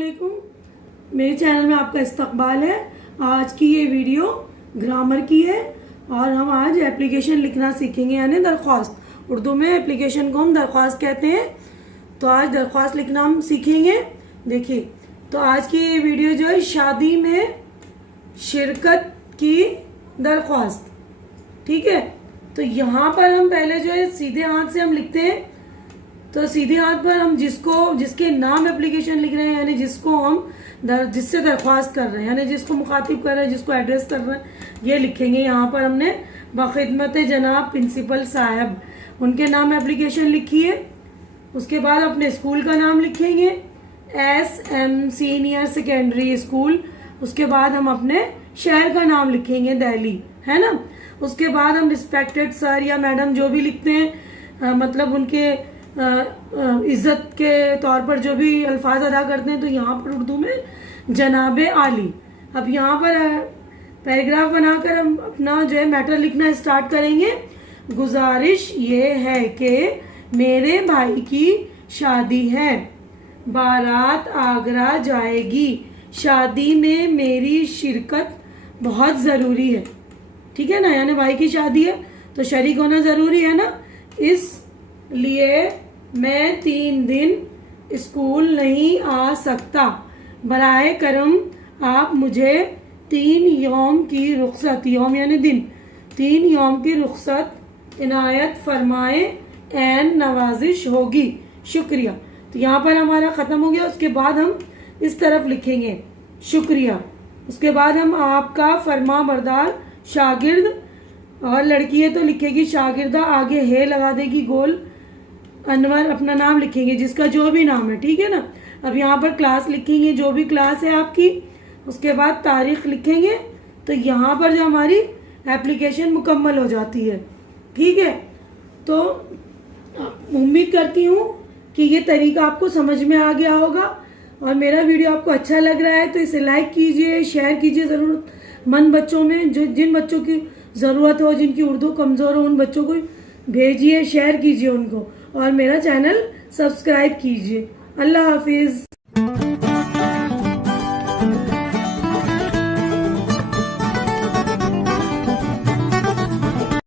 अस्सलामुअलैकुम। मेरे चैनल में आपका इस्तकबाल है। आज की ये वीडियो ग्रामर की है और हम आज एप्लीकेशन लिखना सीखेंगे, यानी दरख्वास्त। उर्दू में एप्लीकेशन को हम दरख्वास्त कहते हैं। तो आज दरख्वास्त लिखना हम सीखेंगे। देखिए, तो आज की ये वीडियो जो है शादी में शिरकत की दरख्वास्त, ठीक है। तो यहाँ पर हम पहले जो है सीधे हाथ से हम लिखते हैं। तो सीधे हाथ पर हम जिसके नाम एप्लीकेशन लिख रहे हैं, यानी जिसको हम जिससे दरख्वास्त कर रहे हैं, यानी जिसको मुखातिब कर रहे हैं, जिसको एड्रेस कर रहे हैं, ये लिखेंगे। यहाँ पर हमने बखिदमत जनाब प्रिंसिपल साहब, उनके नाम एप्लीकेशन लिखी है। उसके बाद अपने स्कूल का नाम लिखेंगे, SM सीनियर सेकेंडरी स्कूल। उसके बाद हम अपने शहर का नाम लिखेंगे, दिल्ली, है ना। उसके बाद हम रिस्पेक्टेड सर या मैडम जो भी लिखते हैं, मतलब उनके इज्जत के तौर पर जो भी अल्फाज अदा करते हैं, तो यहाँ पर उर्दू में जनाबे आली। अब यहाँ पर पैराग्राफ बनाकर हम अपना जो है मैटर लिखना स्टार्ट करेंगे। गुजारिश ये है कि मेरे भाई की शादी है, बारात आगरा जाएगी, शादी में मेरी शिरकत बहुत ज़रूरी है, ठीक है ना। यानी भाई की शादी है तो शरीक होना ज़रूरी है ना। इसलिए मैं 3 दिन स्कूल नहीं आ सकता। बराए करम आप मुझे 3 यौम की रुख्सत, यौम यानी दिन, 3 यौम की रुख्सत इनायत फरमाए, एन नवाजिश होगी, शुक्रिया। तो यहाँ पर हमारा ख़त्म हो गया। उसके बाद हम इस तरफ लिखेंगे शुक्रिया। उसके बाद हम आपका फरमा बरदार शागिर्द, और लड़की है तो लिखेगी शागिर्दा, आगे है लगा देगी गोल, अनवर अपना नाम लिखेंगे, जिसका जो भी नाम है, ठीक है ना। अब यहाँ पर क्लास लिखेंगे, जो भी क्लास है आपकी। उसके बाद तारीख लिखेंगे। तो यहाँ पर जो हमारी एप्लीकेशन मुकम्मल हो जाती है, ठीक है। तो उम्मीद करती हूँ कि ये तरीका आपको समझ में आ गया होगा, और मेरा वीडियो आपको अच्छा लग रहा है तो इसे लाइक कीजिए, शेयर कीजिए ज़रूरतमंद बच्चों में, जिन बच्चों की ज़रूरत हो, जिनकी उर्दू कमज़ोर हो, उन बच्चों को भेजिए, शेयर कीजिए उनको, और मेरा चैनल सब्सक्राइब कीजिए। अल्लाह हाफिज़।